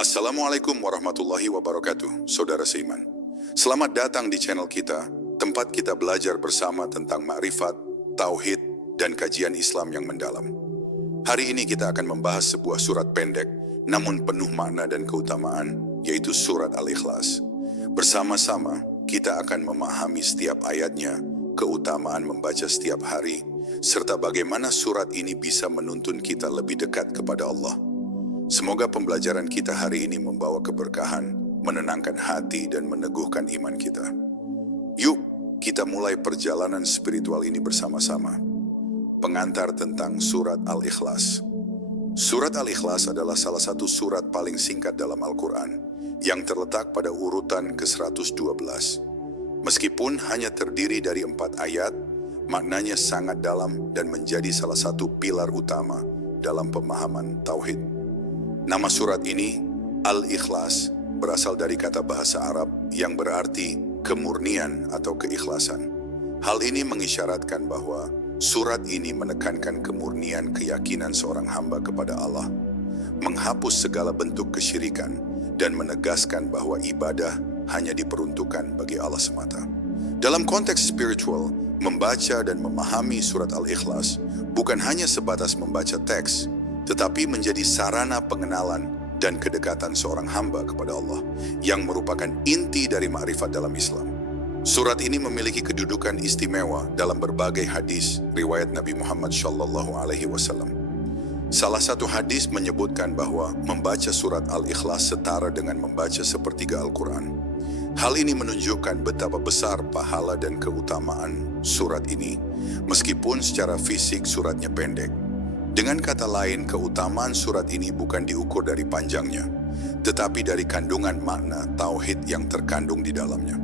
Assalamualaikum warahmatullahi wabarakatuh, saudara seiman. Selamat datang di channel kita, tempat kita belajar bersama tentang makrifat, tauhid, dan kajian Islam yang mendalam. Hari ini kita akan membahas sebuah surat pendek, namun penuh makna dan keutamaan, yaitu surat Al-Ikhlas. Bersama-sama, kita akan memahami setiap ayatnya, keutamaan membaca setiap hari, serta bagaimana surat ini bisa menuntun kita lebih dekat kepada Allah. Semoga pembelajaran kita hari ini membawa keberkahan, menenangkan hati, dan meneguhkan iman kita. Yuk, kita mulai perjalanan spiritual ini bersama-sama. Pengantar tentang surat Al-Ikhlas. Surat Al-Ikhlas adalah salah satu surat paling singkat dalam Al-Quran, yang terletak pada urutan ke-112. Meskipun hanya terdiri dari 4 ayat, maknanya sangat dalam dan menjadi salah satu pilar utama dalam pemahaman tauhid. Nama surat ini, Al-Ikhlas, berasal dari kata bahasa Arab yang berarti kemurnian atau keikhlasan. Hal ini mengisyaratkan bahwa surat ini menekankan kemurnian keyakinan seorang hamba kepada Allah, menghapus segala bentuk kesyirikan, dan menegaskan bahwa ibadah hanya diperuntukkan bagi Allah semata. Dalam konteks spiritual, membaca dan memahami surat Al-Ikhlas bukan hanya sebatas membaca teks, tetapi menjadi sarana pengenalan dan kedekatan seorang hamba kepada Allah, yang merupakan inti dari makrifat dalam Islam. Surat ini memiliki kedudukan istimewa dalam berbagai hadis riwayat Nabi Muhammad SAW. Salah satu hadis menyebutkan bahwa membaca surat Al-Ikhlas setara dengan membaca sepertiga Al-Quran. Hal ini menunjukkan betapa besar pahala dan keutamaan surat ini, meskipun secara fisik suratnya pendek. Dengan kata lain, keutamaan surat ini bukan diukur dari panjangnya, tetapi dari kandungan makna tauhid yang terkandung di dalamnya.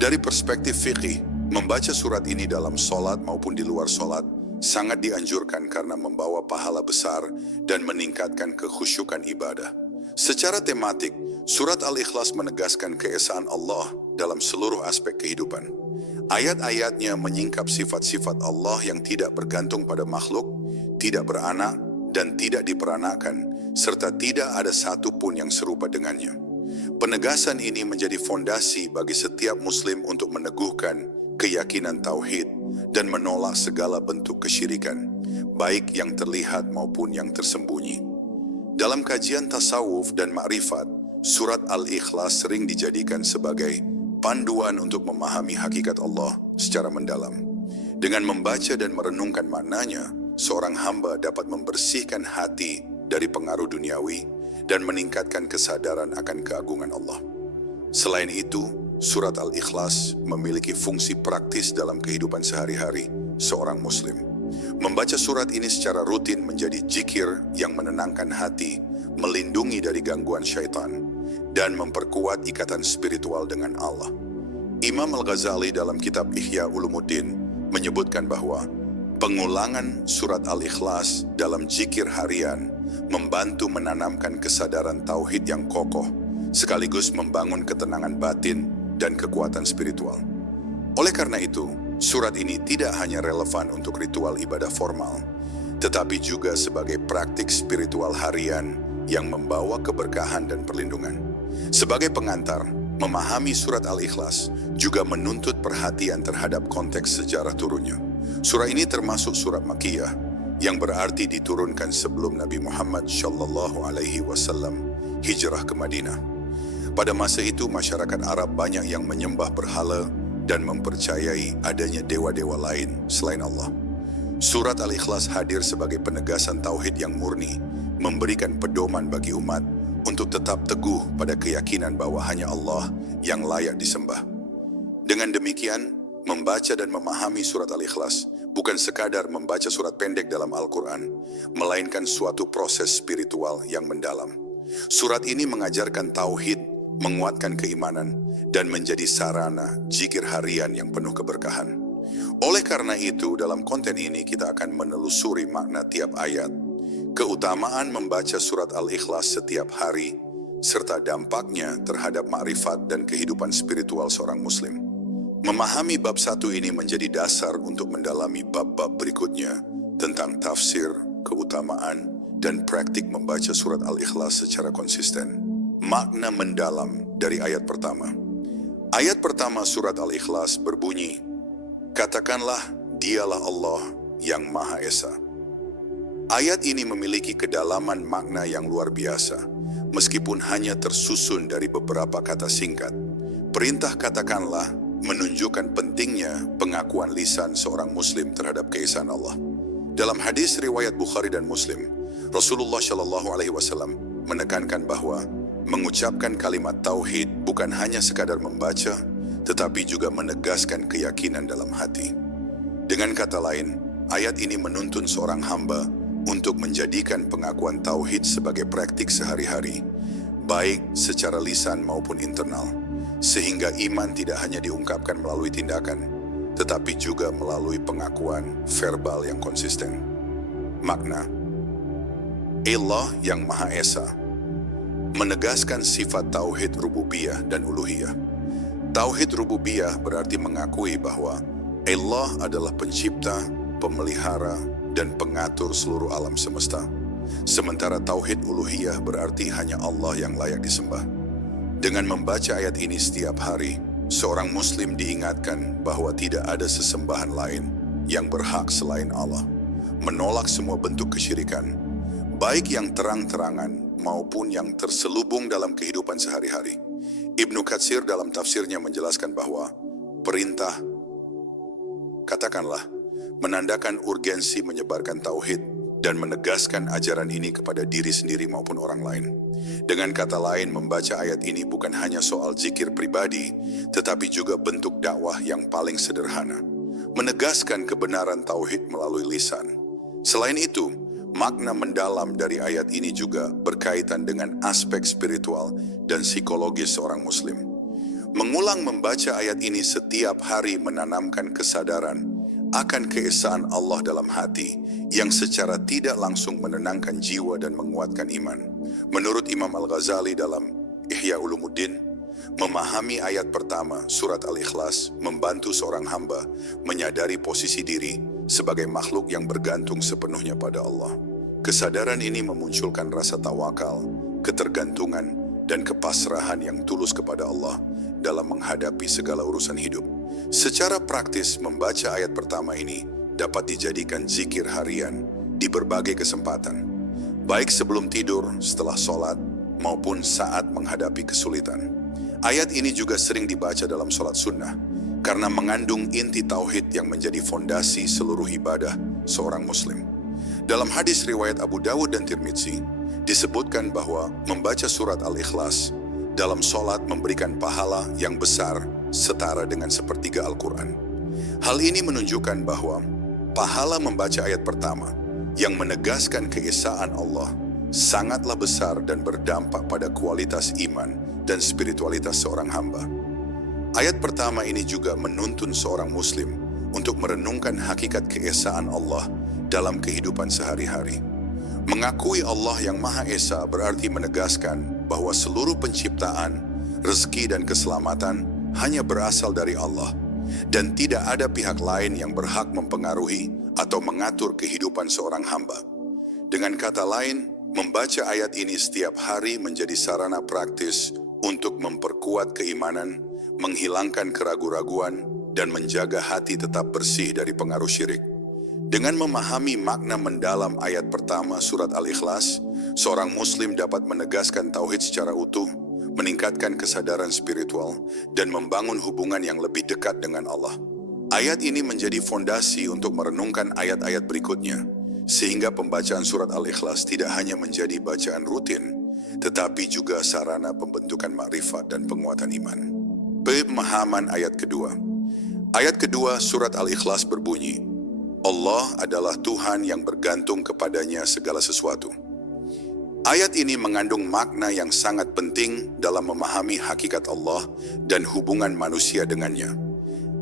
Dari perspektif fikih, membaca surat ini dalam solat maupun di luar solat sangat dianjurkan karena membawa pahala besar dan meningkatkan kekhusyukan ibadah. Secara tematik, surat Al-Ikhlas menegaskan keesaan Allah dalam seluruh aspek kehidupan. Ayat-ayatnya menyingkap sifat-sifat Allah yang tidak bergantung pada makhluk, tidak beranak, dan tidak diperanakan, serta tidak ada satu pun yang serupa dengannya. Penegasan ini menjadi fondasi bagi setiap muslim untuk meneguhkan keyakinan tauhid dan menolak segala bentuk kesyirikan, baik yang terlihat maupun yang tersembunyi. Dalam kajian tasawuf dan makrifat, surat Al-Ikhlas sering dijadikan sebagai panduan untuk memahami hakikat Allah secara mendalam. Dengan membaca dan merenungkan maknanya, seorang hamba dapat membersihkan hati dari pengaruh duniawi dan meningkatkan kesadaran akan keagungan Allah. Selain itu, surat Al-Ikhlas memiliki fungsi praktis dalam kehidupan sehari-hari seorang muslim. Membaca surat ini secara rutin menjadi zikir yang menenangkan hati, melindungi dari gangguan syaitan, dan memperkuat ikatan spiritual dengan Allah. Imam Al-Ghazali dalam kitab Ihya Ulumuddin menyebutkan bahwa pengulangan surat Al-Ikhlas dalam zikir harian membantu menanamkan kesadaran tauhid yang kokoh, sekaligus membangun ketenangan batin dan kekuatan spiritual. Oleh karena itu, surat ini tidak hanya relevan untuk ritual ibadah formal, tetapi juga sebagai praktik spiritual harian yang membawa keberkahan dan perlindungan. Sebagai pengantar, memahami surat Al-Ikhlas juga menuntut perhatian terhadap konteks sejarah turunnya. Surah ini termasuk surat Makkiyah, yang berarti diturunkan sebelum Nabi Muhammad SAW hijrah ke Madinah. Pada masa itu, masyarakat Arab banyak yang menyembah berhala dan mempercayai adanya dewa-dewa lain selain Allah. Surat Al-Ikhlas hadir sebagai penegasan tauhid yang murni, memberikan pedoman bagi umat untuk tetap teguh pada keyakinan bahwa hanya Allah yang layak disembah. Dengan demikian, membaca dan memahami surat Al-Ikhlas bukan sekadar membaca surat pendek dalam Al-Quran, melainkan suatu proses spiritual yang mendalam. Surat ini mengajarkan tauhid, menguatkan keimanan, dan menjadi sarana zikir harian yang penuh keberkahan. Oleh karena itu, dalam konten ini kita akan menelusuri makna tiap ayat, keutamaan membaca surat Al-Ikhlas setiap hari, serta dampaknya terhadap makrifat dan kehidupan spiritual seorang muslim. Memahami bab 1 ini menjadi dasar untuk mendalami bab-bab berikutnya tentang tafsir, keutamaan, dan praktik membaca surat Al-Ikhlas secara konsisten. Makna mendalam dari ayat pertama. Ayat pertama surat Al-Ikhlas berbunyi, "Katakanlah, dialah Allah yang Maha Esa." Ayat ini memiliki kedalaman makna yang luar biasa, meskipun hanya tersusun dari beberapa kata singkat. Perintah katakanlah menunjukkan pentingnya pengakuan lisan seorang muslim terhadap keesaan Allah. Dalam hadis riwayat Bukhari dan Muslim, Rasulullah Shallallahu Alaihi Wasallam menekankan bahwa mengucapkan kalimat tauhid bukan hanya sekadar membaca, tetapi juga menegaskan keyakinan dalam hati. Dengan kata lain, ayat ini menuntun seorang hamba untuk menjadikan pengakuan tauhid sebagai praktik sehari-hari, baik secara lisan maupun internal, sehingga iman tidak hanya diungkapkan melalui tindakan, tetapi juga melalui pengakuan verbal yang konsisten. Makna Allah yang Maha Esa menegaskan sifat tauhid rububiyah dan uluhiyah. Tauhid rububiyah berarti mengakui bahwa Allah adalah pencipta, pemelihara, dan pengatur seluruh alam semesta. Sementara tauhid uluhiyah berarti hanya Allah yang layak disembah. Dengan membaca ayat ini setiap hari, seorang muslim diingatkan bahwa tidak ada sesembahan lain yang berhak selain Allah, menolak semua bentuk kesyirikan, baik yang terang-terangan maupun yang terselubung dalam kehidupan sehari-hari. Ibnu Katsir dalam tafsirnya menjelaskan bahwa perintah katakanlah menandakan urgensi menyebarkan tauhid dan menegaskan ajaran ini kepada diri sendiri maupun orang lain. Dengan kata lain, membaca ayat ini bukan hanya soal zikir pribadi, tetapi juga bentuk dakwah yang paling sederhana, menegaskan kebenaran tauhid melalui lisan. Selain itu, makna mendalam dari ayat ini juga berkaitan dengan aspek spiritual dan psikologis seorang muslim. Mengulang membaca ayat ini setiap hari menanamkan kesadaran akan keesaan Allah dalam hati yang secara tidak langsung menenangkan jiwa dan menguatkan iman. Menurut Imam Al-Ghazali dalam Ihya Ulumuddin, memahami ayat pertama surat Al-Ikhlas membantu seorang hamba menyadari posisi diri sebagai makhluk yang bergantung sepenuhnya pada Allah. Kesadaran ini memunculkan rasa tawakal, ketergantungan, dan kepasrahan yang tulus kepada Allah dalam menghadapi segala urusan hidup. Secara praktis, membaca ayat pertama ini dapat dijadikan zikir harian di berbagai kesempatan, baik sebelum tidur, setelah sholat, maupun saat menghadapi kesulitan. Ayat ini juga sering dibaca dalam sholat sunnah, karena mengandung inti tauhid yang menjadi fondasi seluruh ibadah seorang muslim. Dalam hadis riwayat Abu Dawud dan Tirmidzi, disebutkan bahwa membaca surat Al-Ikhlas dalam sholat memberikan pahala yang besar setara dengan sepertiga Al-Quran. Hal ini menunjukkan bahwa pahala membaca ayat pertama yang menegaskan keesaan Allah sangatlah besar dan berdampak pada kualitas iman dan spiritualitas seorang hamba. Ayat pertama ini juga menuntun seorang muslim untuk merenungkan hakikat keesaan Allah dalam kehidupan sehari-hari. Mengakui Allah yang Maha Esa berarti menegaskan bahwa seluruh penciptaan, rezeki dan keselamatan hanya berasal dari Allah, dan tidak ada pihak lain yang berhak mempengaruhi atau mengatur kehidupan seorang hamba. Dengan kata lain, membaca ayat ini setiap hari menjadi sarana praktis untuk memperkuat keimanan, menghilangkan keraguan-raguan, dan menjaga hati tetap bersih dari pengaruh syirik. Dengan memahami makna mendalam ayat pertama surat Al-Ikhlas, seorang muslim dapat menegaskan tauhid secara utuh, meningkatkan kesadaran spiritual, dan membangun hubungan yang lebih dekat dengan Allah. Ayat ini menjadi fondasi untuk merenungkan ayat-ayat berikutnya, sehingga pembacaan surat Al-Ikhlas tidak hanya menjadi bacaan rutin, tetapi juga sarana pembentukan makrifat dan penguatan iman. Pemahaman ayat kedua. Ayat kedua surat Al-Ikhlas berbunyi, Allah adalah Tuhan yang bergantung kepadanya segala sesuatu. Ayat ini mengandung makna yang sangat penting dalam memahami hakikat Allah dan hubungan manusia dengannya.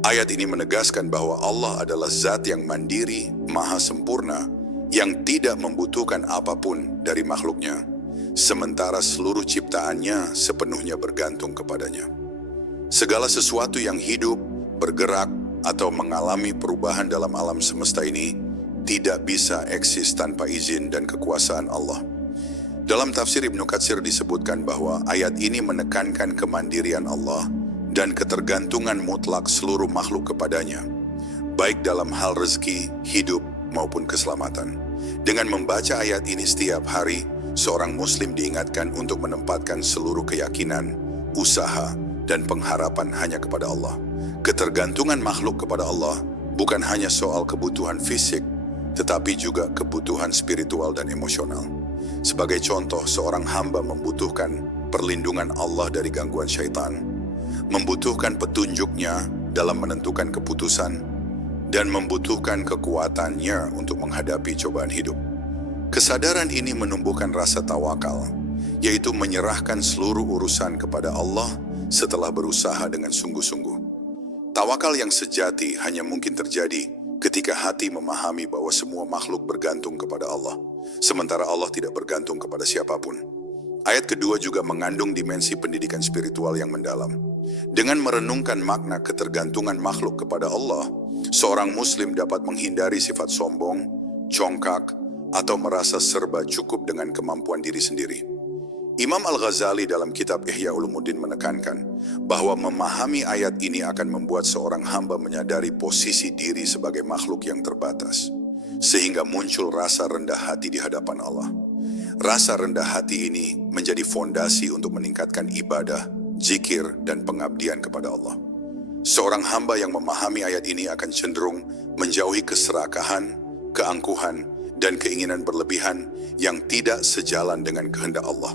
Ayat ini menegaskan bahwa Allah adalah zat yang mandiri, maha sempurna, yang tidak membutuhkan apapun dari makhluknya, sementara seluruh ciptaannya sepenuhnya bergantung kepadanya. Segala sesuatu yang hidup, bergerak, atau mengalami perubahan dalam alam semesta ini tidak bisa eksis tanpa izin dan kekuasaan Allah. Dalam tafsir Ibnu Katsir disebutkan bahwa ayat ini menekankan kemandirian Allah dan ketergantungan mutlak seluruh makhluk kepadanya, baik dalam hal rezeki, hidup, maupun keselamatan. Dengan membaca ayat ini setiap hari, seorang muslim diingatkan untuk menempatkan seluruh keyakinan, usaha, dan pengharapan hanya kepada Allah. Ketergantungan makhluk kepada Allah bukan hanya soal kebutuhan fisik, tetapi juga kebutuhan spiritual dan emosional. Sebagai contoh, seorang hamba membutuhkan perlindungan Allah dari gangguan syaitan, membutuhkan petunjuknya dalam menentukan keputusan, dan membutuhkan kekuatannya untuk menghadapi cobaan hidup. Kesadaran ini menumbuhkan rasa tawakal, yaitu menyerahkan seluruh urusan kepada Allah setelah berusaha dengan sungguh-sungguh. Tawakal yang sejati hanya mungkin terjadi ketika hati memahami bahwa semua makhluk bergantung kepada Allah, sementara Allah tidak bergantung kepada siapapun. Ayat kedua juga mengandung dimensi pendidikan spiritual yang mendalam. Dengan merenungkan makna ketergantungan makhluk kepada Allah, seorang muslim dapat menghindari sifat sombong, congkak, atau merasa serba cukup dengan kemampuan diri sendiri. Imam Al-Ghazali dalam kitab Ihya Ulumuddin menekankan bahwa memahami ayat ini akan membuat seorang hamba menyadari posisi diri sebagai makhluk yang terbatas, sehingga muncul rasa rendah hati di hadapan Allah. Rasa rendah hati ini menjadi fondasi untuk meningkatkan ibadah, zikir, dan pengabdian kepada Allah. Seorang hamba yang memahami ayat ini akan cenderung menjauhi keserakahan, keangkuhan, dan keinginan berlebihan yang tidak sejalan dengan kehendak Allah.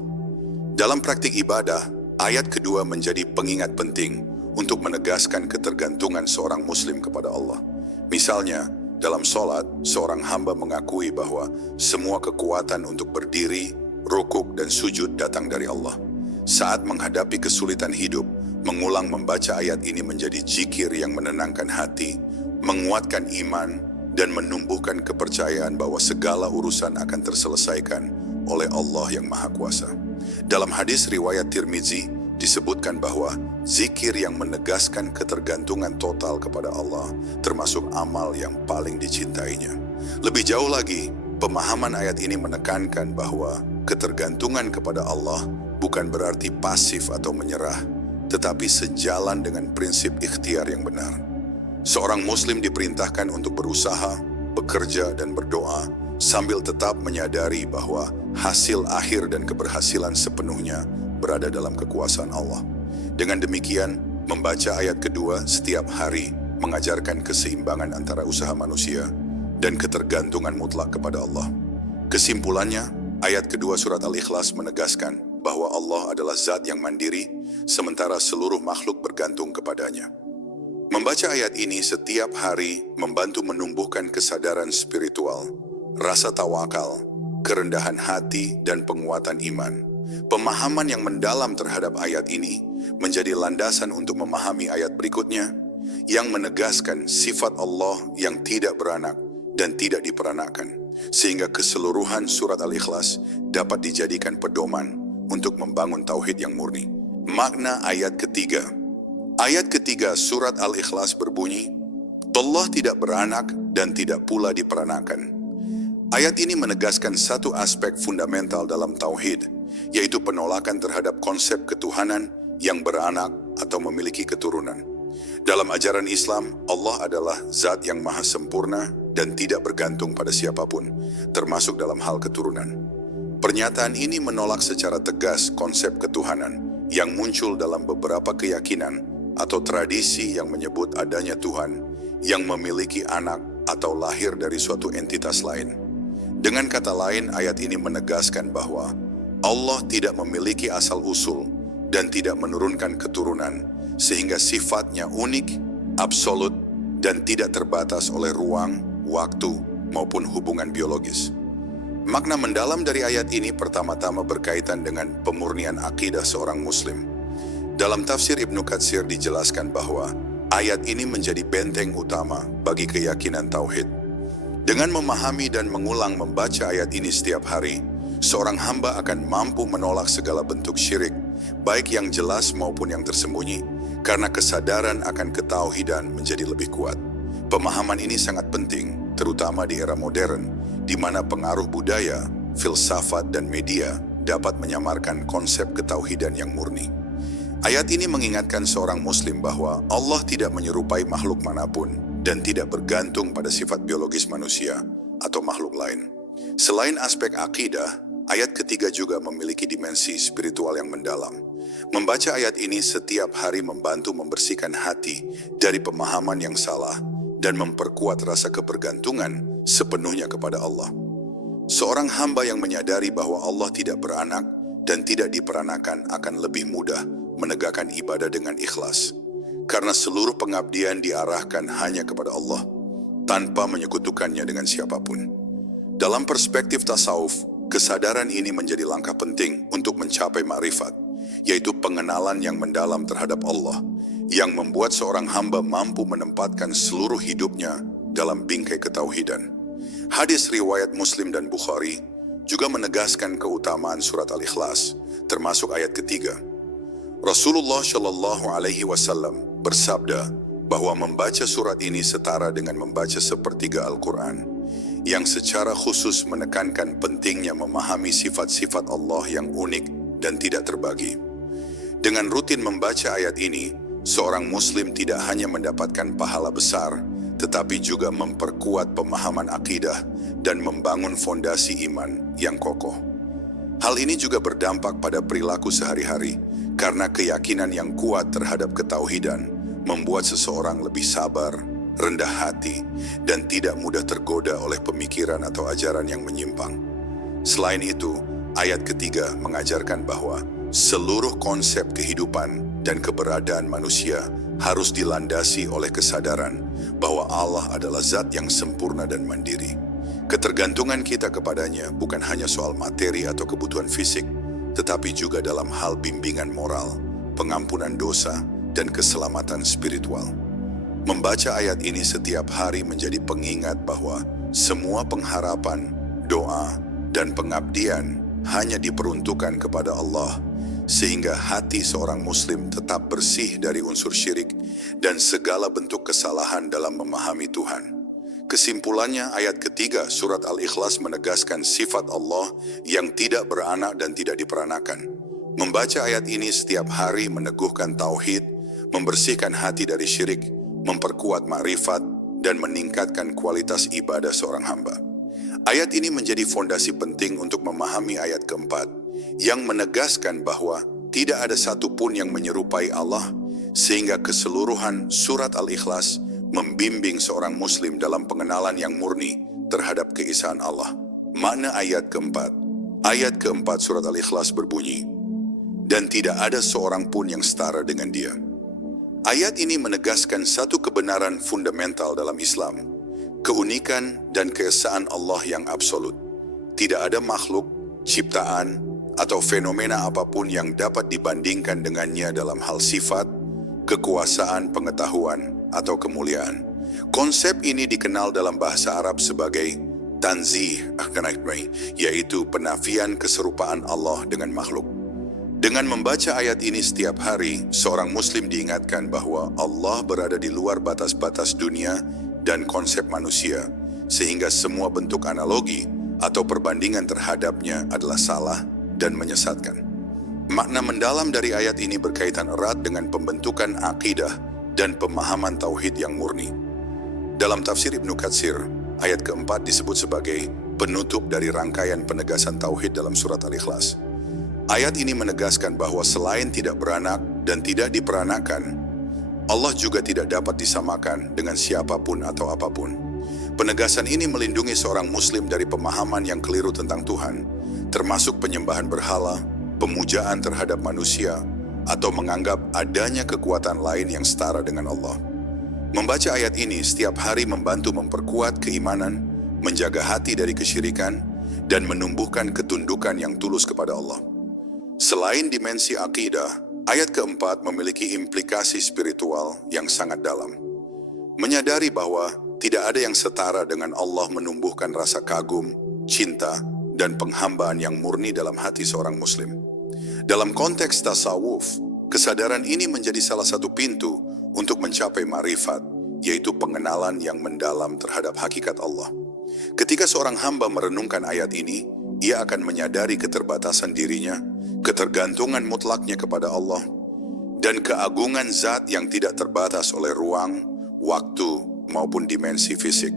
Dalam praktik ibadah, ayat kedua menjadi pengingat penting untuk menegaskan ketergantungan seorang muslim kepada Allah. Misalnya, dalam sholat, seorang hamba mengakui bahwa semua kekuatan untuk berdiri, rukuk, dan sujud datang dari Allah. Saat menghadapi kesulitan hidup, mengulang membaca ayat ini menjadi zikir yang menenangkan hati, menguatkan iman, dan menumbuhkan kepercayaan bahwa segala urusan akan terselesaikan oleh Allah yang Maha Kuasa. Dalam hadis riwayat Tirmizi disebutkan bahwa zikir yang menegaskan ketergantungan total kepada Allah termasuk amal yang paling dicintainya. Lebih jauh lagi, pemahaman ayat ini menekankan bahwa ketergantungan kepada Allah bukan berarti pasif atau menyerah, tetapi sejalan dengan prinsip ikhtiar yang benar. Seorang muslim diperintahkan untuk berusaha, bekerja, dan berdoa sambil tetap menyadari bahwa hasil akhir dan keberhasilan sepenuhnya berada dalam kekuasaan Allah. Dengan demikian, membaca ayat kedua setiap hari mengajarkan keseimbangan antara usaha manusia dan ketergantungan mutlak kepada Allah. Kesimpulannya, ayat kedua surat Al-Ikhlas menegaskan bahwa Allah adalah zat yang mandiri, sementara seluruh makhluk bergantung kepadanya. Membaca ayat ini setiap hari membantu menumbuhkan kesadaran spiritual, rasa tawakal, kerendahan hati, dan penguatan iman. Pemahaman yang mendalam terhadap ayat ini menjadi landasan untuk memahami ayat berikutnya yang menegaskan sifat Allah yang tidak beranak dan tidak diperanakkan, sehingga keseluruhan surat Al-Ikhlas dapat dijadikan pedoman untuk membangun tauhid yang murni. Makna ayat ketiga. Ayat ketiga surat Al-Ikhlas berbunyi, Allah tidak beranak dan tidak pula diperanakan. Ayat ini menegaskan satu aspek fundamental dalam tauhid, yaitu penolakan terhadap konsep ketuhanan yang beranak atau memiliki keturunan. Dalam ajaran Islam, Allah adalah zat yang maha sempurna dan tidak bergantung pada siapapun, termasuk dalam hal keturunan. Pernyataan ini menolak secara tegas konsep ketuhanan yang muncul dalam beberapa keyakinan atau tradisi yang menyebut adanya Tuhan yang memiliki anak atau lahir dari suatu entitas lain. Dengan kata lain, ayat ini menegaskan bahwa Allah tidak memiliki asal-usul dan tidak menurunkan keturunan, sehingga sifatnya unik, absolut, dan tidak terbatas oleh ruang, waktu, maupun hubungan biologis. Makna mendalam dari ayat ini pertama-tama berkaitan dengan pemurnian akidah seorang muslim. Dalam tafsir Ibnu Katsir dijelaskan bahwa ayat ini menjadi benteng utama bagi keyakinan tauhid. Dengan memahami dan mengulang membaca ayat ini setiap hari, seorang hamba akan mampu menolak segala bentuk syirik, baik yang jelas maupun yang tersembunyi, karena kesadaran akan ketauhidan menjadi lebih kuat. Pemahaman ini sangat penting, terutama di era modern, di mana pengaruh budaya, filsafat, dan media dapat menyamarkan konsep ketauhidan yang murni. Ayat ini mengingatkan seorang muslim bahwa Allah tidak menyerupai makhluk manapun dan tidak bergantung pada sifat biologis manusia atau makhluk lain. Selain aspek akidah, ayat ketiga juga memiliki dimensi spiritual yang mendalam. Membaca ayat ini setiap hari membantu membersihkan hati dari pemahaman yang salah dan memperkuat rasa kebergantungan sepenuhnya kepada Allah. Seorang hamba yang menyadari bahwa Allah tidak beranak dan tidak diperanakan akan lebih mudah menegakkan ibadah dengan ikhlas, karena seluruh pengabdian diarahkan hanya kepada Allah, tanpa menyekutukannya dengan siapapun. Dalam perspektif tasawuf, kesadaran ini menjadi langkah penting untuk mencapai ma'rifat, yaitu pengenalan yang mendalam terhadap Allah, yang membuat seorang hamba mampu menempatkan seluruh hidupnya dalam bingkai ketauhidan. Hadis riwayat Muslim dan Bukhari juga menegaskan keutamaan surat Al-Ikhlas, termasuk ayat ketiga. Rasulullah Shallallahu Alaihi Wasallam bersabda bahwa membaca surat ini setara dengan membaca sepertiga Al-Quran, yang secara khusus menekankan pentingnya memahami sifat-sifat Allah yang unik dan tidak terbagi. Dengan rutin membaca ayat ini, seorang muslim tidak hanya mendapatkan pahala besar, tetapi juga memperkuat pemahaman akidah dan membangun fondasi iman yang kokoh. Hal ini juga berdampak pada perilaku sehari-hari, karena keyakinan yang kuat terhadap ketauhidan membuat seseorang lebih sabar, rendah hati, dan tidak mudah tergoda oleh pemikiran atau ajaran yang menyimpang. Selain itu, ayat ketiga mengajarkan bahwa seluruh konsep kehidupan dan keberadaan manusia harus dilandasi oleh kesadaran bahwa Allah adalah zat yang sempurna dan mandiri. Ketergantungan kita kepadanya bukan hanya soal materi atau kebutuhan fisik, tetapi juga dalam hal bimbingan moral, pengampunan dosa, dan keselamatan spiritual. Membaca ayat ini setiap hari menjadi pengingat bahwa semua pengharapan, doa, dan pengabdian hanya diperuntukkan kepada Allah, sehingga hati seorang muslim tetap bersih dari unsur syirik dan segala bentuk kesalahan dalam memahami Tuhan. Kesimpulannya, ayat ketiga surat Al-Ikhlas menegaskan sifat Allah yang tidak beranak dan tidak diperanakan. Membaca ayat ini setiap hari meneguhkan tauhid, membersihkan hati dari syirik, memperkuat ma'rifat, dan meningkatkan kualitas ibadah seorang hamba. Ayat ini menjadi fondasi penting untuk memahami ayat keempat, yang menegaskan bahwa tidak ada satupun yang menyerupai Allah, sehingga keseluruhan surat Al-Ikhlas membimbing seorang muslim dalam pengenalan yang murni terhadap keesaan Allah. Makna ayat keempat. Ayat keempat surat Al-Ikhlas berbunyi, dan tidak ada seorang pun yang setara dengan dia. Ayat ini menegaskan satu kebenaran fundamental dalam Islam, keunikan dan keesaan Allah yang absolut. Tidak ada makhluk, ciptaan, atau fenomena apapun yang dapat dibandingkan dengannya dalam hal sifat, kekuasaan, pengetahuan, atau kemuliaan. Konsep ini dikenal dalam bahasa Arab sebagai tanzih, yaitu penafian keserupaan Allah dengan makhluk. Dengan membaca ayat ini setiap hari, seorang muslim diingatkan bahwa Allah berada di luar batas-batas dunia dan konsep manusia, sehingga semua bentuk analogi atau perbandingan terhadapnya adalah salah dan menyesatkan. Makna mendalam dari ayat ini berkaitan erat dengan pembentukan akidah dan pemahaman tauhid yang murni. Dalam tafsir Ibnu Katsir, ayat keempat disebut sebagai penutup dari rangkaian penegasan tauhid dalam surat Al-Ikhlas. Ayat ini menegaskan bahwa selain tidak beranak dan tidak diperanakan, Allah juga tidak dapat disamakan dengan siapapun atau apapun. Penegasan ini melindungi seorang muslim dari pemahaman yang keliru tentang Tuhan, termasuk penyembahan berhala, pemujaan terhadap manusia, atau menganggap adanya kekuatan lain yang setara dengan Allah. Membaca ayat ini setiap hari membantu memperkuat keimanan, menjaga hati dari kesyirikan, dan menumbuhkan ketundukan yang tulus kepada Allah. Selain dimensi akidah, ayat keempat memiliki implikasi spiritual yang sangat dalam. Menyadari bahwa tidak ada yang setara dengan Allah menumbuhkan rasa kagum, cinta, dan penghambaan yang murni dalam hati seorang muslim. Dalam konteks tasawuf, kesadaran ini menjadi salah satu pintu untuk mencapai ma'rifat, yaitu pengenalan yang mendalam terhadap hakikat Allah. Ketika seorang hamba merenungkan ayat ini, ia akan menyadari keterbatasan dirinya, ketergantungan mutlaknya kepada Allah, dan keagungan zat yang tidak terbatas oleh ruang, waktu, maupun dimensi fisik.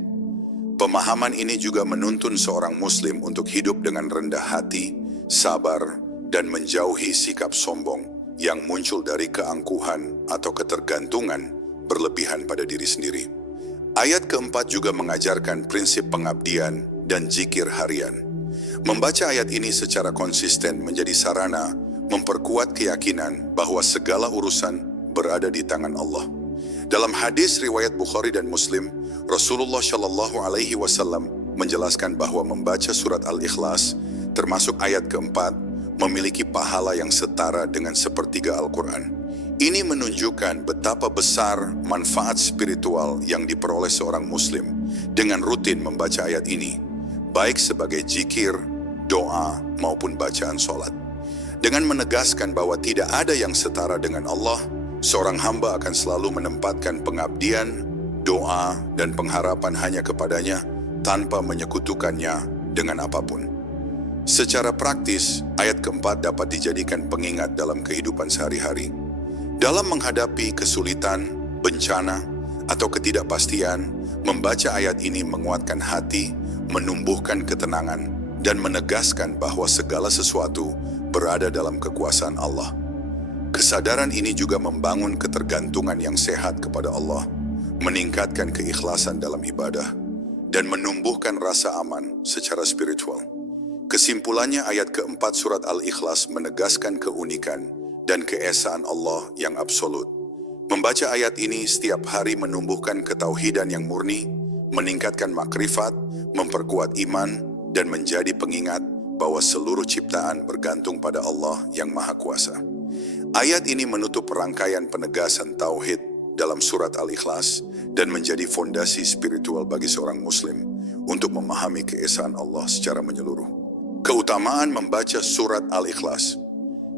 Pemahaman ini juga menuntun seorang muslim untuk hidup dengan rendah hati, sabar, dan menjauhi sikap sombong yang muncul dari keangkuhan atau ketergantungan berlebihan pada diri sendiri. Ayat keempat juga mengajarkan prinsip pengabdian dan zikir harian. Membaca ayat ini secara konsisten menjadi sarana memperkuat keyakinan bahwa segala urusan berada di tangan Allah. Dalam hadis riwayat Bukhari dan Muslim, Rasulullah Shallallahu Alaihi Wasallam menjelaskan bahwa membaca surat Al-Ikhlas, termasuk ayat keempat, memiliki pahala yang setara dengan sepertiga Al-Quran. Ini menunjukkan betapa besar manfaat spiritual yang diperoleh seorang muslim dengan rutin membaca ayat ini, baik sebagai zikir, doa, maupun bacaan sholat. Dengan menegaskan bahwa tidak ada yang setara dengan Allah, seorang hamba akan selalu menempatkan pengabdian, doa, dan pengharapan hanya kepadanya tanpa menyekutukannya dengan apapun. Secara praktis, ayat keempat dapat dijadikan pengingat dalam kehidupan sehari-hari. Dalam menghadapi kesulitan, bencana, atau ketidakpastian, membaca ayat ini menguatkan hati, menumbuhkan ketenangan, dan menegaskan bahwa segala sesuatu berada dalam kekuasaan Allah. Kesadaran ini juga membangun ketergantungan yang sehat kepada Allah, meningkatkan keikhlasan dalam ibadah, dan menumbuhkan rasa aman secara spiritual. Kesimpulannya, ayat keempat surat Al-Ikhlas menegaskan keunikan dan keesaan Allah yang absolut. Membaca ayat ini setiap hari menumbuhkan ketauhidan yang murni, meningkatkan makrifat, memperkuat iman, dan menjadi pengingat bahwa seluruh ciptaan bergantung pada Allah yang Maha Kuasa. Ayat ini menutup rangkaian penegasan tauhid dalam surat Al-Ikhlas dan menjadi fondasi spiritual bagi seorang muslim untuk memahami keesaan Allah secara menyeluruh. Keutamaan membaca surat Al-Ikhlas.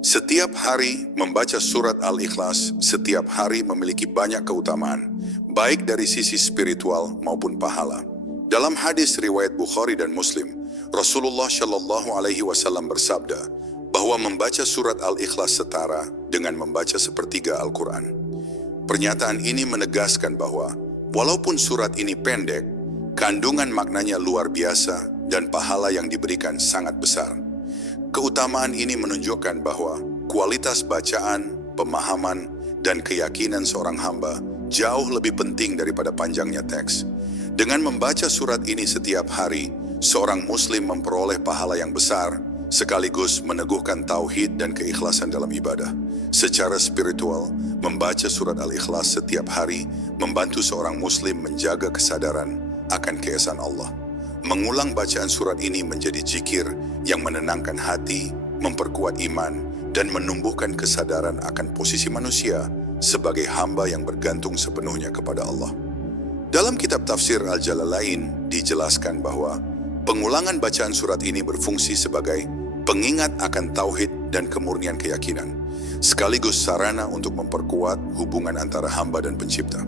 Setiap hari membaca surat Al-Ikhlas setiap hari memiliki banyak keutamaan, baik dari sisi spiritual maupun pahala. Dalam hadis riwayat Bukhari dan Muslim, Rasulullah Shallallahu Alaihi Wasallam bersabda bahwa membaca surat Al-Ikhlas setara dengan membaca sepertiga Al-Quran. Pernyataan ini menegaskan bahwa walaupun surat ini pendek, kandungan maknanya luar biasa dan pahala yang diberikan sangat besar. Keutamaan ini menunjukkan bahwa kualitas bacaan, pemahaman, dan keyakinan seorang hamba jauh lebih penting daripada panjangnya teks. Dengan membaca surat ini setiap hari, seorang muslim memperoleh pahala yang besar, sekaligus meneguhkan tauhid dan keikhlasan dalam ibadah. Secara spiritual, membaca surat Al-Ikhlas setiap hari membantu seorang muslim menjaga kesadaran akan keesaan Allah. Mengulang bacaan surat ini menjadi zikir yang menenangkan hati, memperkuat iman, dan menumbuhkan kesadaran akan posisi manusia sebagai hamba yang bergantung sepenuhnya kepada Allah. Dalam kitab tafsir Al-Jalalain dijelaskan bahwa pengulangan bacaan surat ini berfungsi sebagai pengingat akan tauhid dan kemurnian keyakinan, sekaligus sarana untuk memperkuat hubungan antara hamba dan pencipta.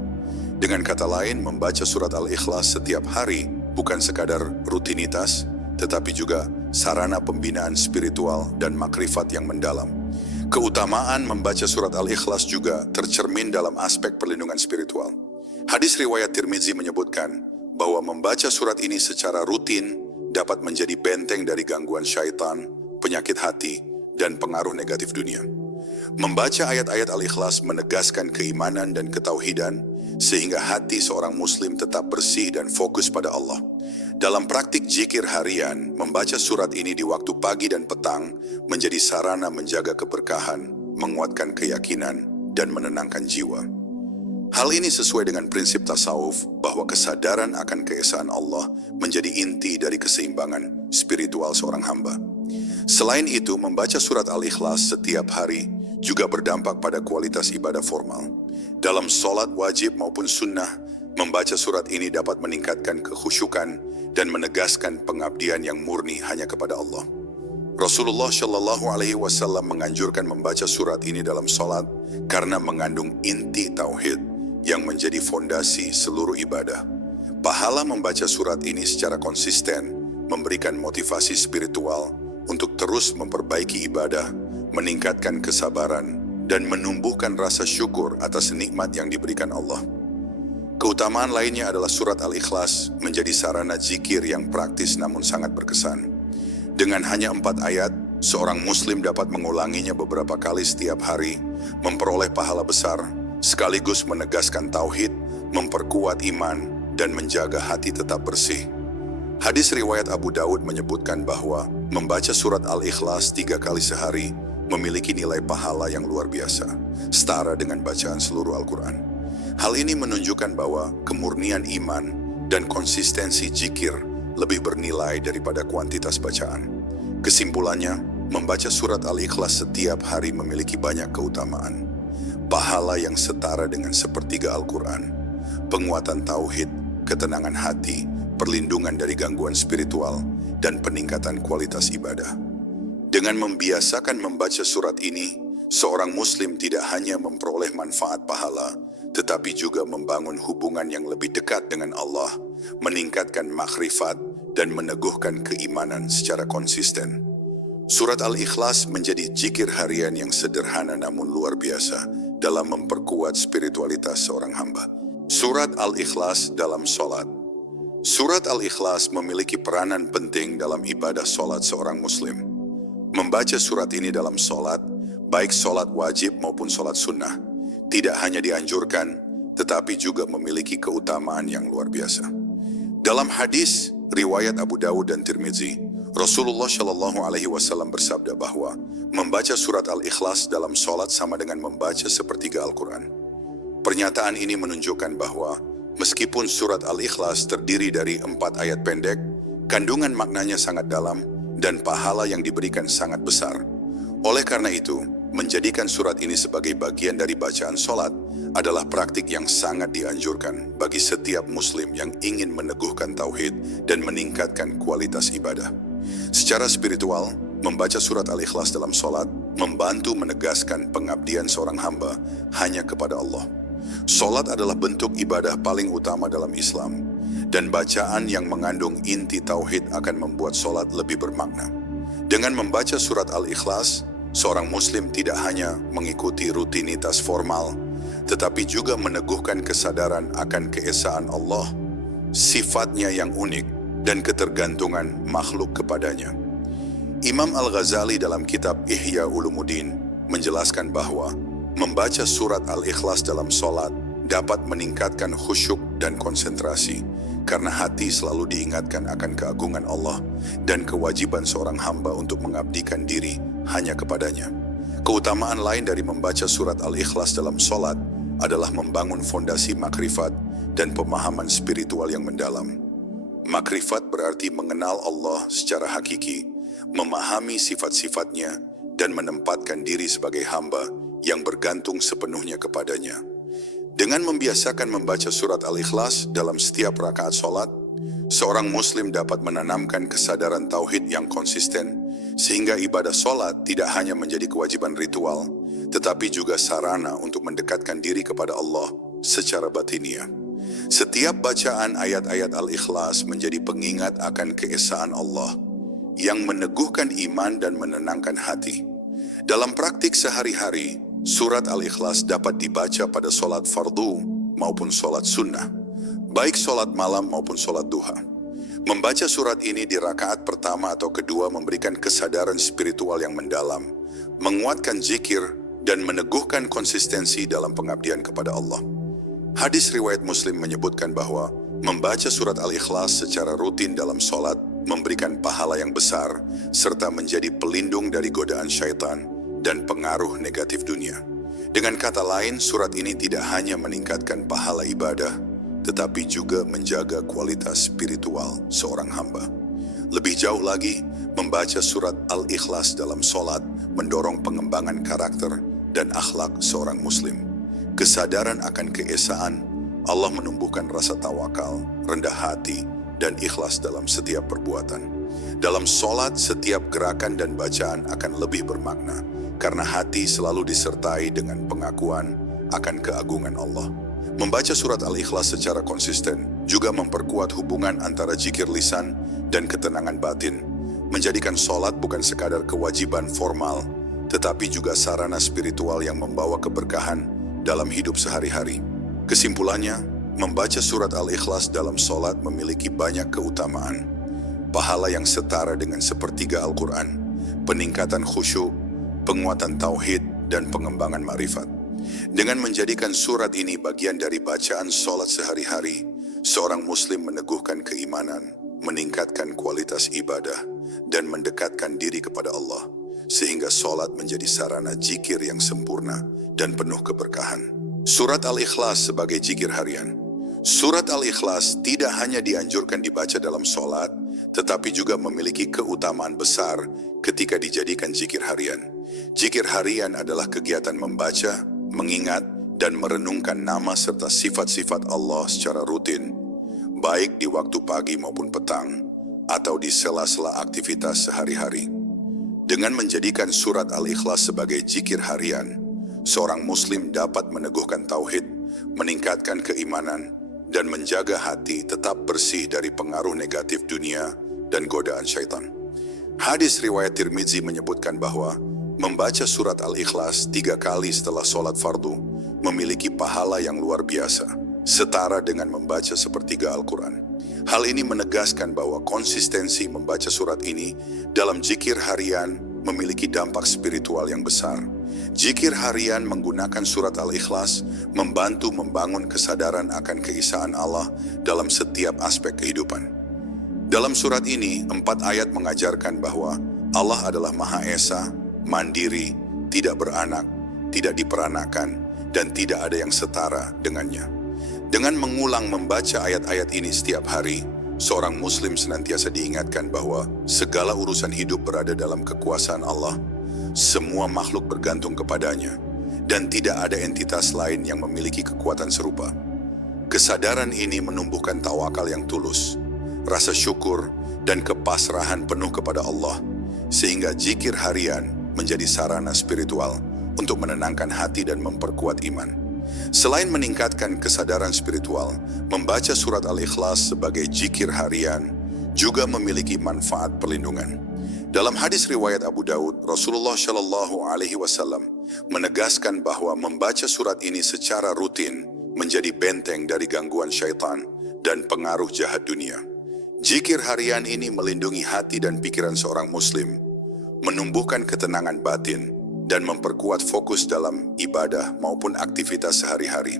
Dengan kata lain, membaca surat Al-Ikhlas setiap hari bukan sekadar rutinitas, tetapi juga sarana pembinaan spiritual dan makrifat yang mendalam. Keutamaan membaca surat Al-Ikhlas juga tercermin dalam aspek perlindungan spiritual. Hadis riwayat Tirmizi menyebutkan bahwa membaca surat ini secara rutin dapat menjadi benteng dari gangguan syaitan, penyakit hati, dan pengaruh negatif dunia. Membaca ayat-ayat Al-Ikhlas menegaskan keimanan dan ketauhidan, sehingga hati seorang muslim tetap bersih dan fokus pada Allah. Dalam praktik zikir harian, membaca surat ini di waktu pagi dan petang menjadi sarana menjaga keberkahan, menguatkan keyakinan, dan menenangkan jiwa. Hal ini sesuai dengan prinsip tasawuf bahwa kesadaran akan keesaan Allah menjadi inti dari keseimbangan spiritual seorang hamba. Selain itu, membaca surat Al-Ikhlas setiap hari juga berdampak pada kualitas ibadah formal. Dalam sholat wajib maupun sunnah, membaca surat ini dapat meningkatkan kekhusyukan dan menegaskan pengabdian yang murni hanya kepada Allah. Rasulullah Shallallahu Alaihi Wasallam menganjurkan membaca surat ini dalam sholat karena mengandung inti tauhid yang menjadi fondasi seluruh ibadah. Pahala membaca surat ini secara konsisten memberikan motivasi spiritual untuk terus memperbaiki ibadah, meningkatkan kesabaran, dan menumbuhkan rasa syukur atas nikmat yang diberikan Allah. Keutamaan lainnya adalah surat Al-Ikhlas menjadi sarana zikir yang praktis namun sangat berkesan. Dengan hanya 4 ayat, seorang muslim dapat mengulanginya beberapa kali setiap hari, memperoleh pahala besar, sekaligus menegaskan tauhid, memperkuat iman, dan menjaga hati tetap bersih. Hadis riwayat Abu Daud menyebutkan bahwa membaca surat Al-Ikhlas 3 kali sehari memiliki nilai pahala yang luar biasa, setara dengan bacaan seluruh Al-Quran. Hal ini menunjukkan bahwa kemurnian iman dan konsistensi zikir lebih bernilai daripada kuantitas bacaan. Kesimpulannya, membaca surat Al-Ikhlas setiap hari memiliki banyak keutamaan. Pahala yang setara dengan sepertiga Al-Quran, penguatan tauhid, ketenangan hati, perlindungan dari gangguan spiritual, dan peningkatan kualitas ibadah. Dengan membiasakan membaca surat ini, seorang muslim tidak hanya memperoleh manfaat pahala, tetapi juga membangun hubungan yang lebih dekat dengan Allah, meningkatkan makrifat, dan meneguhkan keimanan secara konsisten. Surat Al-Ikhlas menjadi zikir harian yang sederhana namun luar biasa dalam memperkuat spiritualitas seorang hamba. Surat Al-Ikhlas dalam sholat. Surat Al-Ikhlas memiliki peranan penting dalam ibadah sholat seorang muslim. Membaca surat ini dalam sholat, baik sholat wajib maupun sholat sunnah, tidak hanya dianjurkan, tetapi juga memiliki keutamaan yang luar biasa. Dalam hadis riwayat Abu Daud dan Tirmizi, Rasulullah Shallallahu Alaihi Wasallam bersabda bahwa membaca surat Al-Ikhlas dalam sholat sama dengan membaca sepertiga Al-Quran. Pernyataan ini menunjukkan bahwa meskipun surat Al-Ikhlas terdiri dari 4 ayat pendek, kandungan maknanya sangat dalam dan pahala yang diberikan sangat besar. Oleh karena itu, menjadikan surat ini sebagai bagian dari bacaan sholat adalah praktik yang sangat dianjurkan bagi setiap muslim yang ingin meneguhkan tauhid dan meningkatkan kualitas ibadah. Secara spiritual, membaca surat Al-Ikhlas dalam sholat membantu menegaskan pengabdian seorang hamba hanya kepada Allah. Sholat adalah bentuk ibadah paling utama dalam Islam, dan bacaan yang mengandung inti tauhid akan membuat sholat lebih bermakna. Dengan membaca surat Al-Ikhlas, seorang muslim tidak hanya mengikuti rutinitas formal, tetapi juga meneguhkan kesadaran akan keesaan Allah, sifatnya yang unik, dan ketergantungan makhluk kepadanya. Imam Al-Ghazali dalam kitab Ihya Ulumuddin menjelaskan bahwa membaca surat Al-Ikhlas dalam sholat dapat meningkatkan khusyuk dan konsentrasi, karena hati selalu diingatkan akan keagungan Allah dan kewajiban seorang hamba untuk mengabdikan diri hanya kepadanya. Keutamaan lain dari membaca surat Al-Ikhlas dalam sholat adalah membangun fondasi makrifat dan pemahaman spiritual yang mendalam. Makrifat berarti mengenal Allah secara hakiki, memahami sifat-sifatnya, dan menempatkan diri sebagai hamba yang bergantung sepenuhnya kepadanya. Dengan membiasakan membaca surat Al-Ikhlas dalam setiap rakaat sholat, seorang muslim dapat menanamkan kesadaran tauhid yang konsisten, sehingga ibadah sholat tidak hanya menjadi kewajiban ritual, tetapi juga sarana untuk mendekatkan diri kepada Allah secara batiniah. Setiap bacaan ayat-ayat Al-Ikhlas menjadi pengingat akan keesaan Allah, yang meneguhkan iman dan menenangkan hati. Dalam praktik sehari-hari, surat Al-Ikhlas dapat dibaca pada sholat fardu maupun sholat sunnah, baik sholat malam maupun sholat duha. Membaca surat ini di rakaat pertama atau kedua memberikan kesadaran spiritual yang mendalam, menguatkan zikir, dan meneguhkan konsistensi dalam pengabdian kepada Allah. Hadis riwayat Muslim menyebutkan bahwa membaca surat Al-Ikhlas secara rutin dalam sholat memberikan pahala yang besar, serta menjadi pelindung dari godaan syaitan dan pengaruh negatif dunia. Dengan kata lain, surat ini tidak hanya meningkatkan pahala ibadah, tetapi juga menjaga kualitas spiritual seorang hamba. Lebih jauh lagi, membaca surat Al-Ikhlas dalam sholat mendorong pengembangan karakter dan akhlak seorang muslim. Kesadaran akan keesaan Allah menumbuhkan rasa tawakal, rendah hati, dan ikhlas dalam setiap perbuatan. Dalam sholat, setiap gerakan dan bacaan akan lebih bermakna, karena hati selalu disertai dengan pengakuan akan keagungan Allah. Membaca surat Al-Ikhlas secara konsisten juga memperkuat hubungan antara zikir lisan dan ketenangan batin, menjadikan sholat bukan sekadar kewajiban formal, tetapi juga sarana spiritual yang membawa keberkahan dalam hidup sehari-hari. Kesimpulannya, membaca surat Al-Ikhlas dalam sholat memiliki banyak keutamaan. Pahala yang setara dengan sepertiga Al-Quran, peningkatan khusyuk, penguatan tauhid, dan pengembangan ma'rifat. Dengan menjadikan surat ini bagian dari bacaan sholat sehari-hari, seorang muslim meneguhkan keimanan, meningkatkan kualitas ibadah, dan mendekatkan diri kepada Allah, sehingga sholat menjadi sarana zikir yang sempurna dan penuh keberkahan. Surat Al-Ikhlas sebagai zikir harian. Surat Al-Ikhlas tidak hanya dianjurkan dibaca dalam sholat, tetapi juga memiliki keutamaan besar ketika dijadikan zikir harian. Zikir harian adalah kegiatan membaca, mengingat, dan merenungkan nama serta sifat-sifat Allah secara rutin, baik di waktu pagi maupun petang, atau di sela-sela aktivitas sehari-hari. Dengan menjadikan surat Al-Ikhlas sebagai zikir harian, seorang muslim dapat meneguhkan tauhid, meningkatkan keimanan, dan menjaga hati tetap bersih dari pengaruh negatif dunia dan godaan syaitan. Hadis riwayat Tirmidzi menyebutkan bahwa membaca surat Al-Ikhlas 3 kali setelah sholat fardu memiliki pahala yang luar biasa, setara dengan membaca sepertiga Al-Quran. Hal ini menegaskan bahwa konsistensi membaca surat ini dalam zikir harian memiliki dampak spiritual yang besar. Zikir harian menggunakan surat Al-Ikhlas membantu membangun kesadaran akan keesaan Allah dalam setiap aspek kehidupan. Dalam surat ini, 4 ayat mengajarkan bahwa Allah adalah Maha Esa, mandiri, tidak beranak, tidak diperanakan, dan tidak ada yang setara dengannya. Dengan mengulang membaca ayat-ayat ini setiap hari, seorang muslim senantiasa diingatkan bahwa segala urusan hidup berada dalam kekuasaan Allah, semua makhluk bergantung kepadanya, dan tidak ada entitas lain yang memiliki kekuatan serupa. Kesadaran ini menumbuhkan tawakal yang tulus, rasa syukur, dan kepasrahan penuh kepada Allah, sehingga zikir harian menjadi sarana spiritual untuk menenangkan hati dan memperkuat iman. Selain meningkatkan kesadaran spiritual, membaca surat Al-Ikhlas sebagai zikir harian juga memiliki manfaat perlindungan. Dalam hadis riwayat Abu Daud, Rasulullah Shallallahu Alaihi Wasallam menegaskan bahwa membaca surat ini secara rutin menjadi benteng dari gangguan syaitan dan pengaruh jahat dunia. Zikir harian ini melindungi hati dan pikiran seorang muslim, menumbuhkan ketenangan batin, dan memperkuat fokus dalam ibadah maupun aktivitas sehari-hari.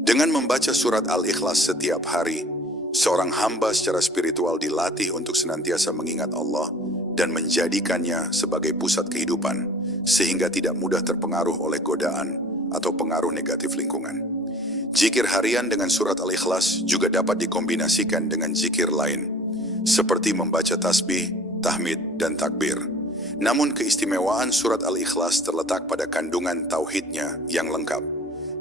Dengan membaca surat Al-Ikhlas setiap hari, seorang hamba secara spiritual dilatih untuk senantiasa mengingat Allah dan menjadikannya sebagai pusat kehidupan, sehingga tidak mudah terpengaruh oleh godaan atau pengaruh negatif lingkungan. Zikir harian dengan surat Al-Ikhlas juga dapat dikombinasikan dengan zikir lain, seperti membaca tasbih, tahmid, dan takbir. Namun keistimewaan surat Al-Ikhlas terletak pada kandungan tauhidnya yang lengkap.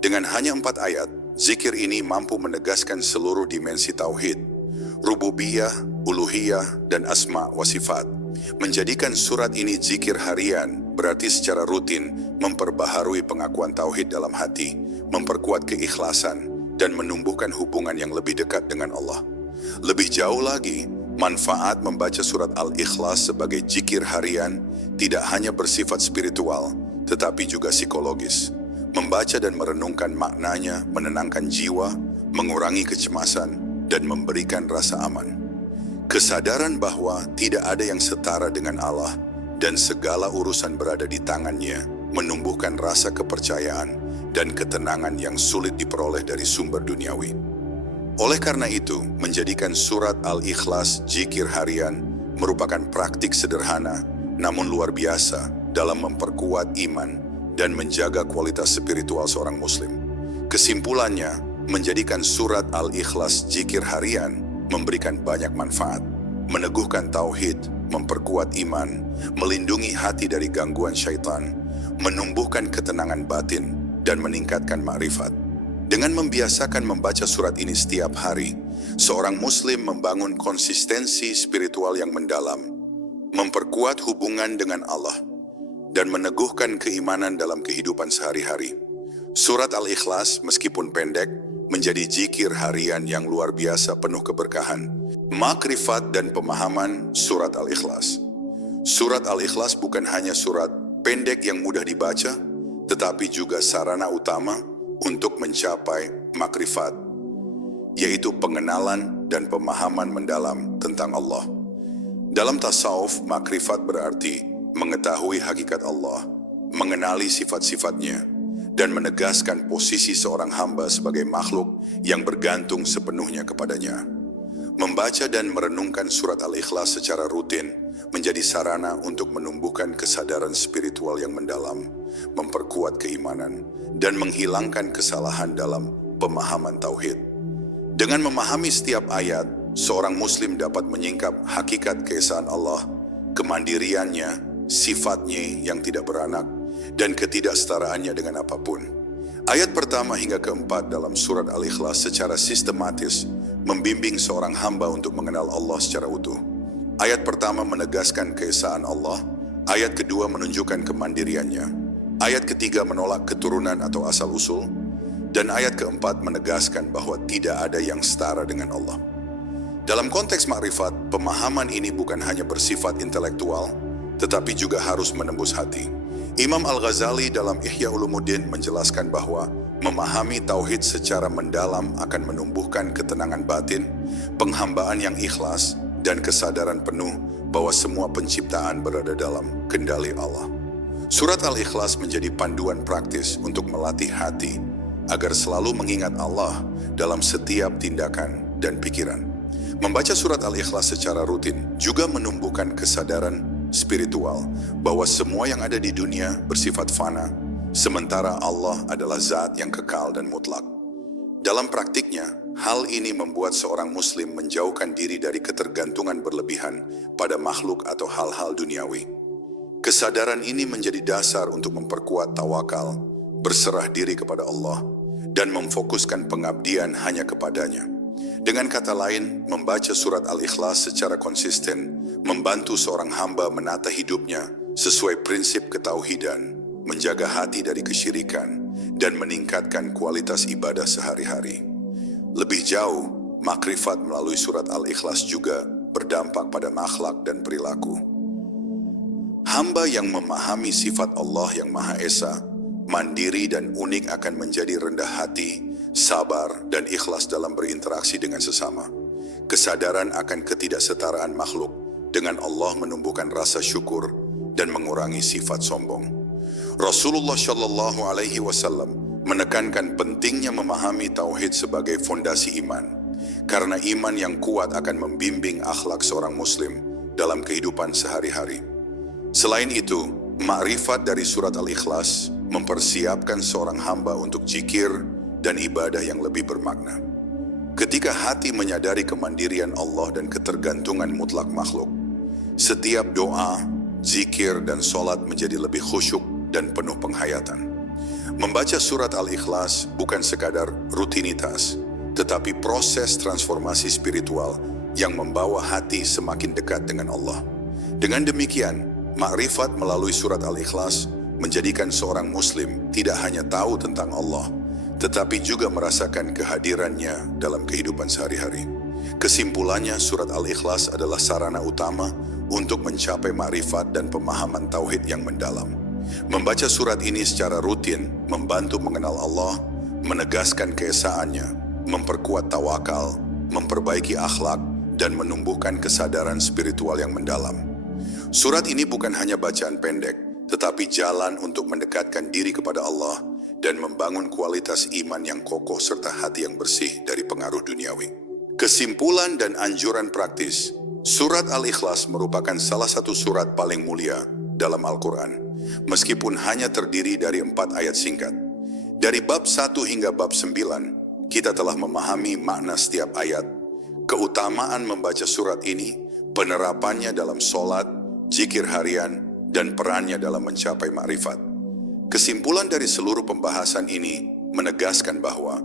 Dengan hanya 4 ayat, zikir ini mampu menegaskan seluruh dimensi tauhid, rububiyah, uluhiyah, dan asma wa sifat. Menjadikan surat ini zikir harian berarti secara rutin memperbaharui pengakuan tauhid dalam hati, memperkuat keikhlasan, dan menumbuhkan hubungan yang lebih dekat dengan Allah. Lebih jauh lagi, manfaat membaca surat Al-Ikhlas sebagai zikir harian tidak hanya bersifat spiritual, tetapi juga psikologis. Membaca dan merenungkan maknanya menenangkan jiwa, mengurangi kecemasan, dan memberikan rasa aman. Kesadaran bahwa tidak ada yang setara dengan Allah dan segala urusan berada di tangannya menumbuhkan rasa kepercayaan dan ketenangan yang sulit diperoleh dari sumber duniawi. Oleh karena itu, menjadikan surat Al-Ikhlas zikir harian merupakan praktik sederhana namun luar biasa dalam memperkuat iman dan menjaga kualitas spiritual seorang muslim. Kesimpulannya, menjadikan surat Al-Ikhlas zikir harian memberikan banyak manfaat, meneguhkan tauhid, memperkuat iman, melindungi hati dari gangguan syaitan, menumbuhkan ketenangan batin, dan meningkatkan ma'rifat. Dengan membiasakan membaca surat ini setiap hari, seorang muslim membangun konsistensi spiritual yang mendalam, memperkuat hubungan dengan Allah, dan meneguhkan keimanan dalam kehidupan sehari-hari. Surat Al-Ikhlas meskipun pendek, menjadi zikir harian yang luar biasa penuh keberkahan. Makrifat dan pemahaman surat Al-Ikhlas. Surat Al-Ikhlas bukan hanya surat pendek yang mudah dibaca, tetapi juga sarana utama untuk mencapai makrifat, yaitu pengenalan dan pemahaman mendalam tentang Allah. Dalam tasawuf, makrifat berarti mengetahui hakikat Allah, mengenali sifat-sifatnya, dan menegaskan posisi seorang hamba sebagai makhluk yang bergantung sepenuhnya kepadanya. Membaca dan merenungkan surat Al-Ikhlas secara rutin menjadi sarana untuk menumbuhkan kesadaran spiritual yang mendalam, memperkuat keimanan, dan menghilangkan kesalahan dalam pemahaman tauhid. Dengan memahami setiap ayat, seorang muslim dapat menyingkap hakikat keesaan Allah, kemandiriannya, sifatnya yang tidak beranak, dan ketidaksetaraannya dengan apapun. Ayat pertama hingga keempat dalam surat Al-Ikhlas secara sistematis membimbing seorang hamba untuk mengenal Allah secara utuh. Ayat pertama menegaskan keesaan Allah, ayat kedua menunjukkan kemandiriannya, ayat ketiga menolak keturunan atau asal-usul, dan ayat keempat menegaskan bahwa tidak ada yang setara dengan Allah. Dalam konteks makrifat, pemahaman ini bukan hanya bersifat intelektual, tetapi juga harus menembus hati. Imam Al-Ghazali dalam Ihya Ulumuddin menjelaskan bahwa memahami tauhid secara mendalam akan menumbuhkan ketenangan batin, penghambaan yang ikhlas, dan kesadaran penuh bahwa semua penciptaan berada dalam kendali Allah. Surat Al-Ikhlas menjadi panduan praktis untuk melatih hati agar selalu mengingat Allah dalam setiap tindakan dan pikiran. Membaca surat Al-Ikhlas secara rutin juga menumbuhkan kesadaran spiritual bahwa semua yang ada di dunia bersifat fana, sementara Allah adalah zat yang kekal dan mutlak. Dalam praktiknya, hal ini membuat seorang muslim menjauhkan diri dari ketergantungan berlebihan pada makhluk atau hal-hal duniawi. Kesadaran ini menjadi dasar untuk memperkuat tawakal, berserah diri kepada Allah, dan memfokuskan pengabdian hanya kepadanya. Dengan kata lain, membaca surat Al-Ikhlas secara konsisten membantu seorang hamba menata hidupnya sesuai prinsip ketauhidan, menjaga hati dari kesyirikan, dan meningkatkan kualitas ibadah sehari-hari. Lebih jauh, makrifat melalui surat Al-Ikhlas juga berdampak pada akhlak dan perilaku. Hamba yang memahami sifat Allah yang Maha Esa, mandiri dan unik akan menjadi rendah hati, sabar, dan ikhlas dalam berinteraksi dengan sesama. Kesadaran akan ketidaksetaraan makhluk dengan Allah menumbuhkan rasa syukur dan mengurangi sifat sombong. Rasulullah Shallallahu Alaihi Wasallam menekankan pentingnya memahami tauhid sebagai fondasi iman, karena iman yang kuat akan membimbing akhlak seorang muslim dalam kehidupan sehari-hari. Selain itu, makrifat dari surat Al-Ikhlas mempersiapkan seorang hamba untuk zikir dan ibadah yang lebih bermakna. Ketika hati menyadari kemandirian Allah dan ketergantungan mutlak makhluk, setiap doa, zikir, dan sholat menjadi lebih khusyuk dan penuh penghayatan. Membaca surat Al-Ikhlas bukan sekadar rutinitas, tetapi proses transformasi spiritual yang membawa hati semakin dekat dengan Allah. Dengan demikian, makrifat melalui surat Al-Ikhlas menjadikan seorang muslim tidak hanya tahu tentang Allah, tetapi juga merasakan kehadirannya dalam kehidupan sehari-hari. Kesimpulannya, surat Al-Ikhlas adalah sarana utama untuk mencapai makrifat dan pemahaman tauhid yang mendalam. Membaca surat ini secara rutin membantu mengenal Allah, menegaskan keesaannya, memperkuat tawakal, memperbaiki akhlak, dan menumbuhkan kesadaran spiritual yang mendalam. Surat ini bukan hanya bacaan pendek, tetapi jalan untuk mendekatkan diri kepada Allah dan membangun kualitas iman yang kokoh serta hati yang bersih dari pengaruh duniawi. Kesimpulan dan anjuran praktis, surat Al-Ikhlas merupakan salah satu surat paling mulia dalam Al-Quran, meskipun hanya terdiri dari 4 ayat singkat. Dari bab 1 hingga bab 9, kita telah memahami makna setiap ayat, keutamaan membaca surat ini, penerapannya dalam sholat, zikir harian, dan perannya dalam mencapai makrifat. Kesimpulan dari seluruh pembahasan ini menegaskan bahwa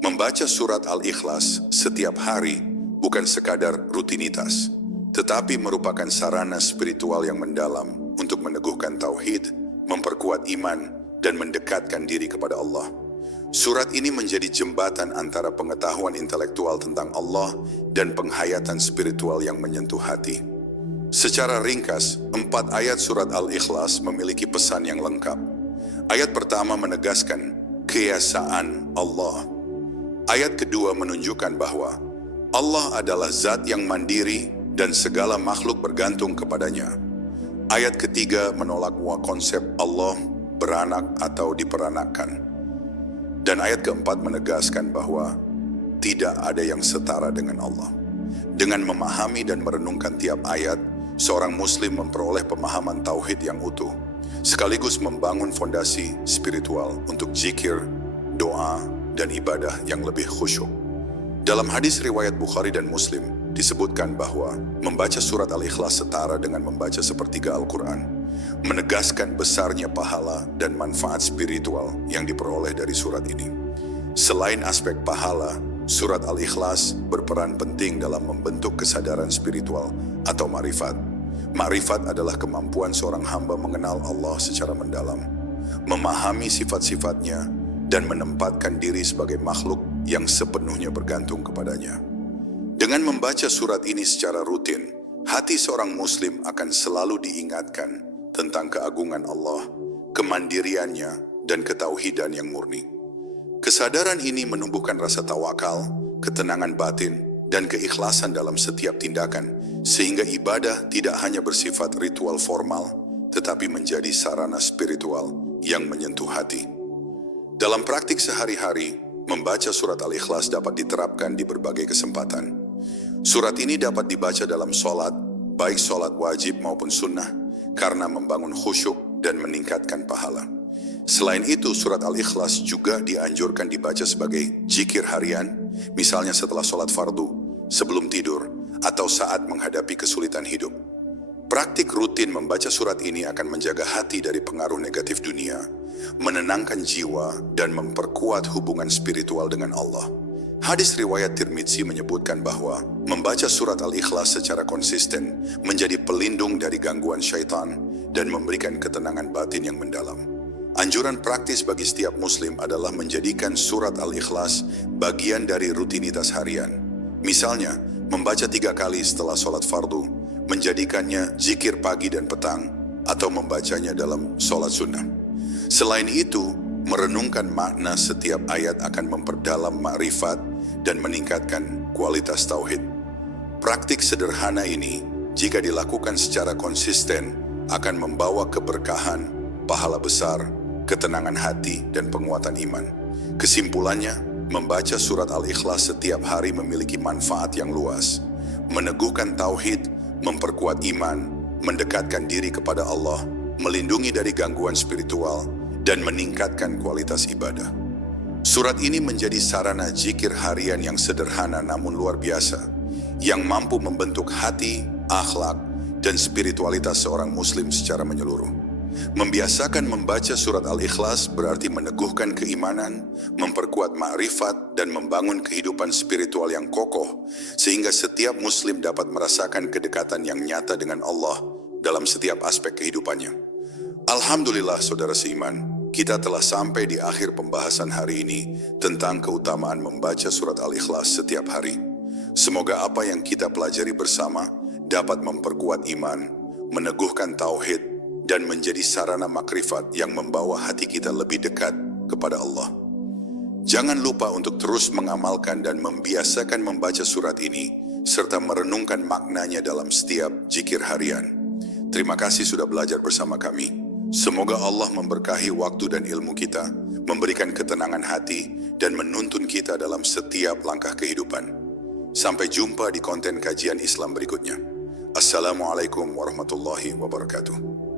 membaca surat Al-Ikhlas setiap hari bukan sekadar rutinitas, tetapi merupakan sarana spiritual yang mendalam untuk meneguhkan tauhid, memperkuat iman, dan mendekatkan diri kepada Allah. Surat ini menjadi jembatan antara pengetahuan intelektual tentang Allah dan penghayatan spiritual yang menyentuh hati. Secara ringkas, 4 ayat surat Al-Ikhlas memiliki pesan yang lengkap. Ayat pertama menegaskan keesaan Allah. Ayat kedua menunjukkan bahwa Allah adalah zat yang mandiri dan segala makhluk bergantung kepadanya. Ayat ketiga menolak konsep Allah beranak atau diperanakkan. Dan ayat keempat menegaskan bahwa tidak ada yang setara dengan Allah. Dengan memahami dan merenungkan tiap ayat, seorang muslim memperoleh pemahaman tauhid yang utuh, sekaligus membangun fondasi spiritual untuk zikir, doa, dan ibadah yang lebih khusyuk. Dalam hadis riwayat Bukhari dan Muslim, disebutkan bahwa membaca surat Al-Ikhlas setara dengan membaca sepertiga Al-Quran, menegaskan besarnya pahala dan manfaat spiritual yang diperoleh dari surat ini. Selain aspek pahala, surat Al-Ikhlas berperan penting dalam membentuk kesadaran spiritual atau ma'rifat. Ma'rifat adalah kemampuan seorang hamba mengenal Allah secara mendalam, memahami sifat-sifatnya, dan menempatkan diri sebagai makhluk yang sepenuhnya bergantung kepadanya. Dengan membaca surat ini secara rutin, hati seorang muslim akan selalu diingatkan tentang keagungan Allah, kemandiriannya, dan ketauhidan yang murni. Kesadaran ini menumbuhkan rasa tawakal, ketenangan batin, dan keikhlasan dalam setiap tindakan, sehingga ibadah tidak hanya bersifat ritual formal, tetapi menjadi sarana spiritual yang menyentuh hati. Dalam praktik sehari-hari, membaca surat Al-Ikhlas dapat diterapkan di berbagai kesempatan. Surat ini dapat dibaca dalam sholat, baik sholat wajib maupun sunnah, karena membangun khusyuk dan meningkatkan pahala. Selain itu, surat Al-Ikhlas juga dianjurkan dibaca sebagai zikir harian, misalnya setelah sholat fardu, sebelum tidur, atau saat menghadapi kesulitan hidup. Praktik rutin membaca surat ini akan menjaga hati dari pengaruh negatif dunia, menenangkan jiwa, dan memperkuat hubungan spiritual dengan Allah. Hadis riwayat Tirmidzi menyebutkan bahwa membaca surat Al-Ikhlas secara konsisten menjadi pelindung dari gangguan syaitan dan memberikan ketenangan batin yang mendalam. Anjuran praktis bagi setiap muslim adalah menjadikan surat Al-Ikhlas bagian dari rutinitas harian. Misalnya, membaca 3 kali setelah sholat fardu, menjadikannya zikir pagi dan petang, atau membacanya dalam sholat sunnah. Selain itu, merenungkan makna setiap ayat akan memperdalam ma'rifat dan meningkatkan kualitas tauhid. Praktik sederhana ini, jika dilakukan secara konsisten, akan membawa keberkahan, pahala besar, ketenangan hati, dan penguatan iman. Kesimpulannya, membaca surat Al-Ikhlas setiap hari memiliki manfaat yang luas, meneguhkan tauhid, memperkuat iman, mendekatkan diri kepada Allah, melindungi dari gangguan spiritual, dan meningkatkan kualitas ibadah. Surat ini menjadi sarana zikir harian yang sederhana namun luar biasa, yang mampu membentuk hati, akhlak, dan spiritualitas seorang muslim secara menyeluruh. Membiasakan membaca surat Al-Ikhlas berarti meneguhkan keimanan, memperkuat ma'rifat, dan membangun kehidupan spiritual yang kokoh, sehingga setiap muslim dapat merasakan kedekatan yang nyata dengan Allah dalam setiap aspek kehidupannya. Alhamdulillah saudara seiman, kita telah sampai di akhir pembahasan hari ini tentang keutamaan membaca surat Al-Ikhlas setiap hari. Semoga apa yang kita pelajari bersama dapat memperkuat iman, meneguhkan tauhid, dan menjadi sarana makrifat yang membawa hati kita lebih dekat kepada Allah. Jangan lupa untuk terus mengamalkan dan membiasakan membaca surat ini, serta merenungkan maknanya dalam setiap zikir harian. Terima kasih sudah belajar bersama kami. Semoga Allah memberkahi waktu dan ilmu kita, memberikan ketenangan hati, dan menuntun kita dalam setiap langkah kehidupan. Sampai jumpa di konten kajian Islam berikutnya. Assalamualaikum warahmatullahi wabarakatuh.